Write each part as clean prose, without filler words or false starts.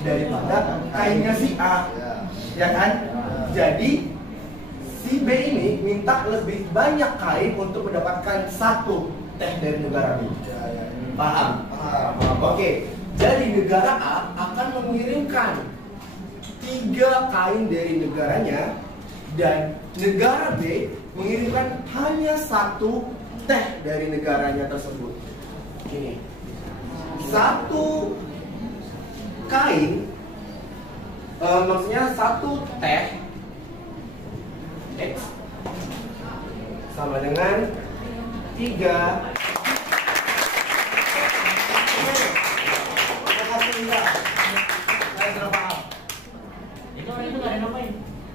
daripada kainnya si A, ya kan? Jadi si B ini minta lebih banyak kain untuk mendapatkan satu teh dari negara B. Paham? Oke. Jadi negara A akan mengirimkan 3 kain dari negaranya dan negara B mengirimkan hanya 1 teh dari negaranya tersebut. Ini 1 kain, maksudnya 1 teh X sama dengan 3. Itu nggak ada nambahin.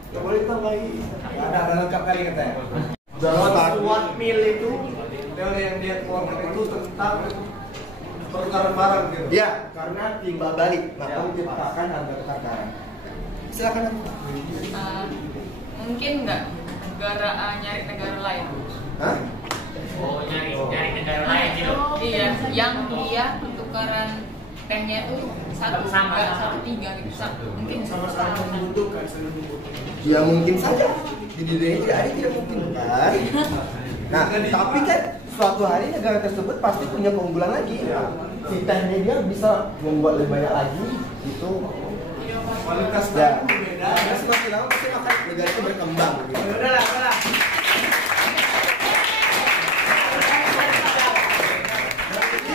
Nggak boleh ditambahin. Ada lengkap kali katanya. Watt mil itu teori yang dia keluarkan itu tentang pertukaran barang gitu. Ya, karena timbal balik maka menciptakan harga pertukaran. Silakan. Mungkin nggak negara A nyari negara lain. Hah? Oh, nyari negara lain gitu. Iya, yang dia pertukaran tehnya itu satu Sama. 3 gitu. Mungkin Sama-sama membutuhkan, saling membutuhkan. Ya mungkin saja. Di dunia tidak ada tidak mungkin kan? Nah, tapi kan suatu hari negara tersebut pasti punya keunggulan lagi. Si tehnya dia bisa membuat lebih banyak lagi gitu. Kualitas ya berbeda. Karena semakin lama pasti akan negara itu berkembang. Gitu. Udah.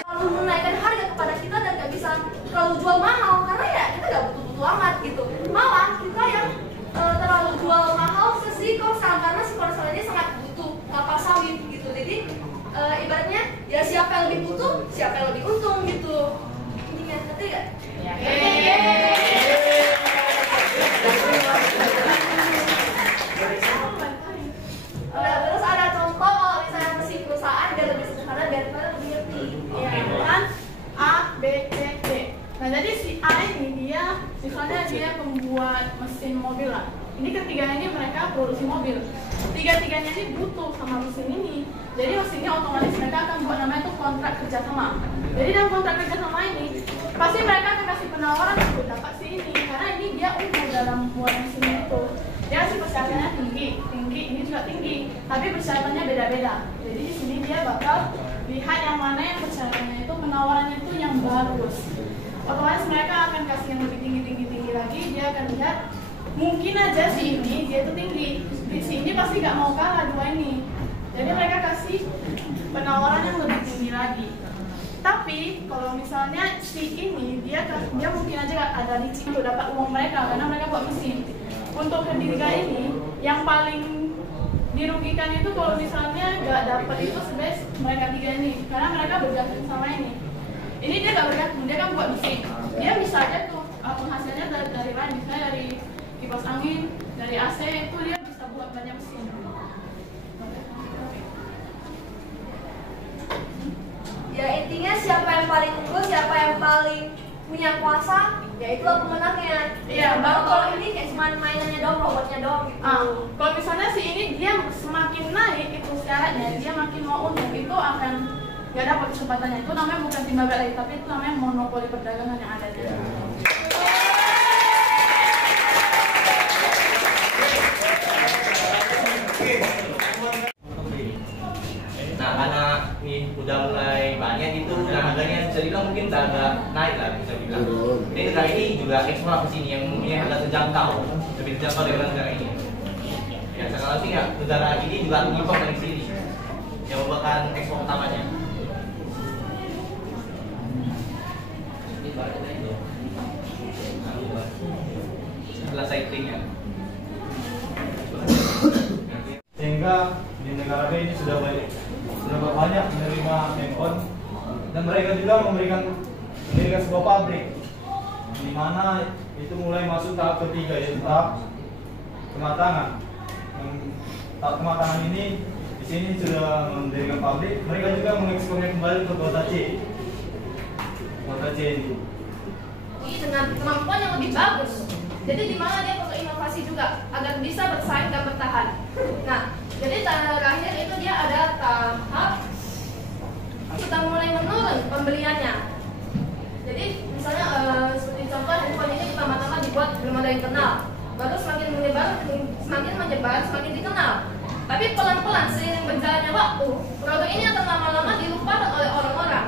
Terlalu menaikkan harga kepada kita dan nggak bisa terlalu jual mahal karena ya kita nggak butuh amat gitu. Malah kita yang terlalu jual mahal ke si korsel karena si korsel ini sangat butuh kapal sawit gitu. Jadi ibaratnya ya siapa yang lebih butuh, siapa yang lebih untung gitu. Intinya ngerti nggak? Terus ada contoh kalau misalnya mesin perusahaan biar lebih sederhana biar kita lebih ngerti. Ya kan A, B, C, D. Nah jadi si A ini dia misalnya dia pembuat mesin mobil lah. Ini ketiganya ini mereka produksi mobil. Tiga-tiganya ini butuh sama mesin ini. Jadi mesinnya otomatis mereka akan buat namanya itu kontrak kerjasama. Jadi dalam kontrak kerjasama ini pasti mereka akan kasih penawaran untuk dapat si ini karena ini dia unggul dalam buat mesin itu. Dia kasih persyaratannya tinggi, ini juga tinggi, tapi persyaratannya beda-beda. Jadi di sini dia bakal lihat yang mana yang persyaratannya itu penawarannya itu yang bagus. Otomatis mereka akan kasih yang lebih tinggi lagi. Dia akan lihat mungkin aja si ini dia itu tinggi, di sini pasti nggak mau kalah dua ini. Jadi mereka kasih penawaran yang lebih tinggi lagi. Tapi kalau misalnya si ini dia mungkin aja ada licin untuk dapat uang mereka karena mereka buat mesin. Untuk ketiga ini yang paling dirugikan itu kalau misalnya nggak dapat itu sebenarnya mereka tiga ini karena mereka bergantung sama ini. Ini dia nggak bergantung, dia kan buat mesin. Dia bisa aja tuh penghasilnya dari lain, misalnya dari kipas angin, dari AC itu dia bisa buat banyak mesin. Ya intinya siapa yang paling unggul, siapa yang paling punya kuasa, ya itulah pemenangnya. Iya, kalau ini kayak cuma mainannya doang, robotnya doang gitu. Kalau misalnya si ini dia semakin naik itu syaratnya, dia makin mau untung itu akan nggak dapat kesempatannya. Itu namanya bukan timbal balik, tapi itu namanya monopoli perdagangan yang ada di Nah, karena ini udah mulai banyak gitu, dan harganya bisa dibilang mungkin udah agak naik lah bisa bilang. Ini negara ini juga ekspor ke sini yang mempunyai harga terjangkau, lebih terjangkau daripada negara ini. Ya, sekarang sih ya, negara ini juga impor dari sini, yang merupakan ekspor utamanya. Setelah cyclingnya. Sehingga di negara B ini sudah banyak menerima hand-on dan mereka juga mendirikan sebuah pabrik di mana itu mulai masuk tahap ketiga yaitu tahap kematangan. Tahap kematangan ini di sini sudah mendirikan pabrik, mereka juga mengekspornya kembali ke kota C. Kota C ini. Dengan kemampuan yang lebih bagus. Jadi di mana dia perlu inovasi juga agar bisa bersaing dan bertahan. Nah, jadi terakhir itu dia ada tahap sudah mulai menurun pembeliannya. Jadi misalnya seperti contoh handphone ini ada yang kenal. Baru semakin menyebar, semakin dikenal. Tapi pelan-pelan seiring berjalannya waktu, produk ini akan lama-lama dilupakan oleh orang-orang.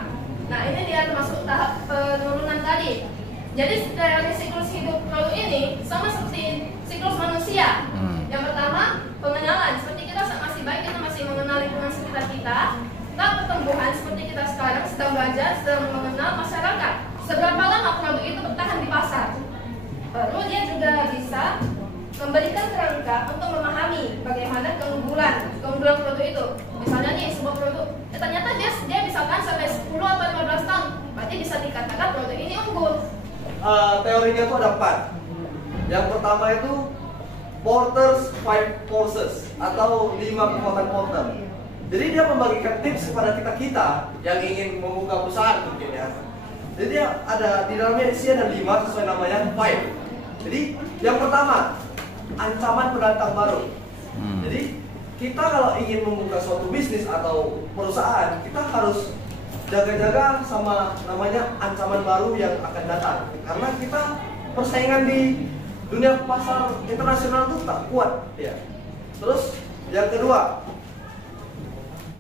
Nah, ini dia termasuk tahap penurunan tadi. Jadi dari siklus hidup produk ini sama seperti siklus manusia. Yang pertama, pengenalan. Seperti kita masih baik, kita masih mengenal lingkungan sekitar kita. Tahap pertumbuhan seperti kita sekarang sedang belajar, sedang mengenal masyarakat. Seberapa lama produk itu bertahan di pasar. Lalu dia juga bisa memberikan kerangka untuk memahami bagaimana keunggulan produk itu. Misalnya nih, sebuah produk, ternyata dia bisa tahan sampai 10 atau 15 tahun. Berarti bisa dikatakan produk ini unggul. Teorinya itu ada 4. Yang pertama itu Porter's 5 Forces atau 5 kekuatan Porter. Jadi dia membagikan tips kepada kita yang ingin membuka perusahaan mungkin ya. Jadi ada di dalamnya isi ada 5 sesuai namanya 5. Jadi yang pertama, ancaman pendatang baru. Jadi kita kalau ingin membuka suatu bisnis atau perusahaan, kita harus jaga-jaga sama namanya ancaman baru yang akan datang. Karena kita persaingan di dunia pasar internasional itu tak kuat ya. Terus yang kedua,